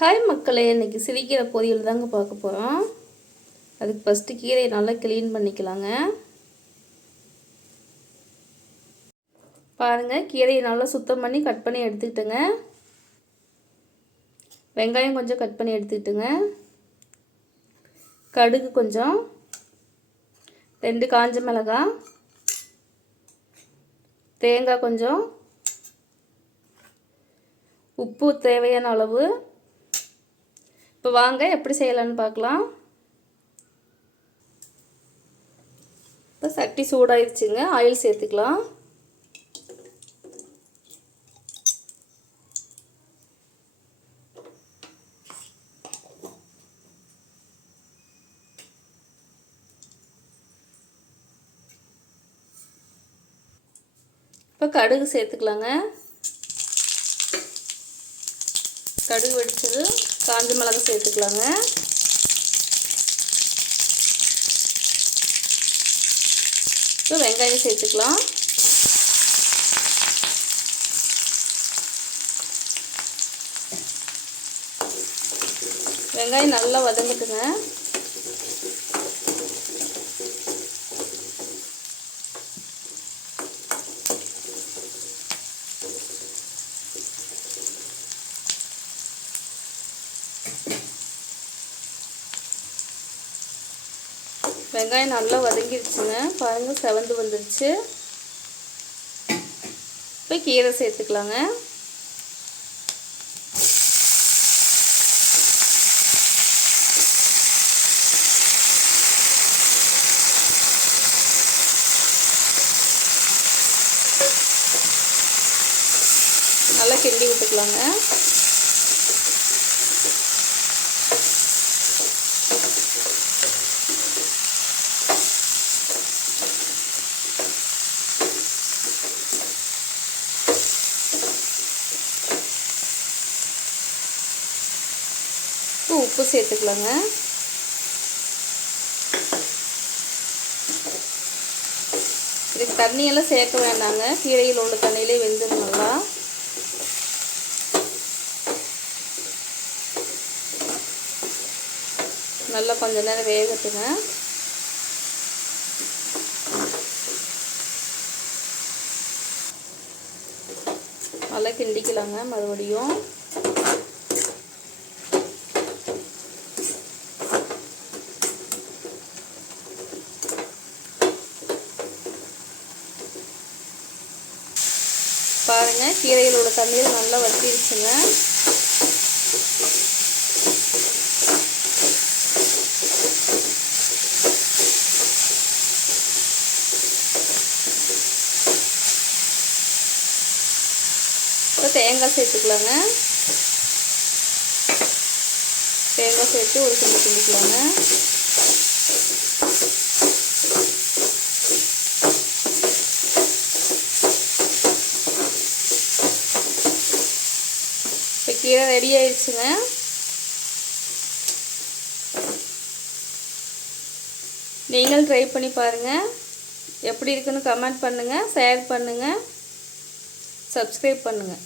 Hi மக்களே இன்றைக்கி சிரிக்கிற பொரியல் தாங்க பார்க்க போகிறோம் அதுக்கு ஃபஸ்ட்டு கீரையை நல்லா க்ளீன் பண்ணிக்கலாங்க. பாருங்கள் கீரையை நல்லா சுத்தம் பண்ணி கட் பண்ணி எடுத்துக்கிட்டுங்க. வெங்காயம் கொஞ்சம் கட் பண்ணி எடுத்துக்கிட்டுங்க. கடுகு கொஞ்சம் ரெண்டு காஞ்ச மிளகாய் தேங்காய் கொஞ்சம் உப்பு தேவையான அளவு இப்போ வாங்க எப்படி செய்யலான்னு பார்க்கலாம். இப்போ சட்டி சூடாயிருச்சுங்க ஆயில் சேர்த்துக்கலாம். இப்போ கடுகு சேர்த்துக்கலாங்க. கடுகு வெடிச்சது. காஞ்ச மிளகா சேர்த்துக்கலாங்க. இப்போ வெங்காயம் சேர்த்துக்கலாம். வெங்காயம் நல்லா வதங்கிட்டுங்க வெங்காயம் நல்லா வதங்கிடுச்சுங்க பாருங்கள் செவந்து வந்துடுச்சு இப்போ கீரை சேர்த்துக்கலாங்க. நல்லா கிண்டி விட்டுக்கலாங்க. இப்போ உப்பு சேர்த்துக்கலாங்க. இதுக்கு தண்ணியெல்லாம் சேர்க்க வேண்டாங்க. கீரையில் உள்ள தண்ணியிலே வெந்துடும் நல்லா. நல்லா கொஞ்ச நேரம் வேகட்டுங்க. நல்லா கிண்டிக்கலாங்க மறுபடியும். பாருங்கள் கீரைகளோட தண்ணீர் நல்லா வத்திருச்சுங்க. இப்போ தேங்காய் சேர்த்துக்கலாங்க. தேங்காய் சேர்த்து ஒரு கிண்டி கிண்டிக்கலாங்க கீரை ரெடி ஆயிடுச்சுங்க. நீங்கள் ட்ரை பண்ணி பாருங்கள் எப்படி இருக்குன்னு கமெண்ட் பண்ணுங்கள் ஷேர் பண்ணுங்கள் சப்ஸ்கிரைப் பண்ணுங்கள்